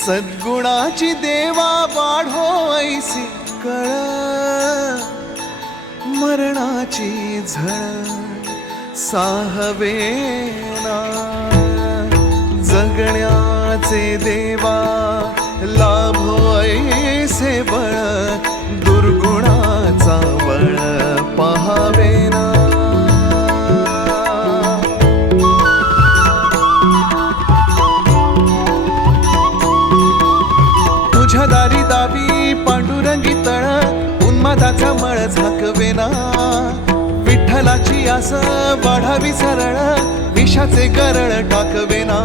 सद्गुणाची देवा वाढो ऐसी कळ, मरणाची झळ साहवेना, जगण्याचे देवा लाभो ऐसे बळ, दुर्गुणाचा बळ पहावेना। तुझ्या दारी दावी पांडुरंगी तळ, उन्मादाचा मळ झाकवेना, विठ्ठलाची आस वाढावी सरळ, विषाचे गरळ टाकवेना।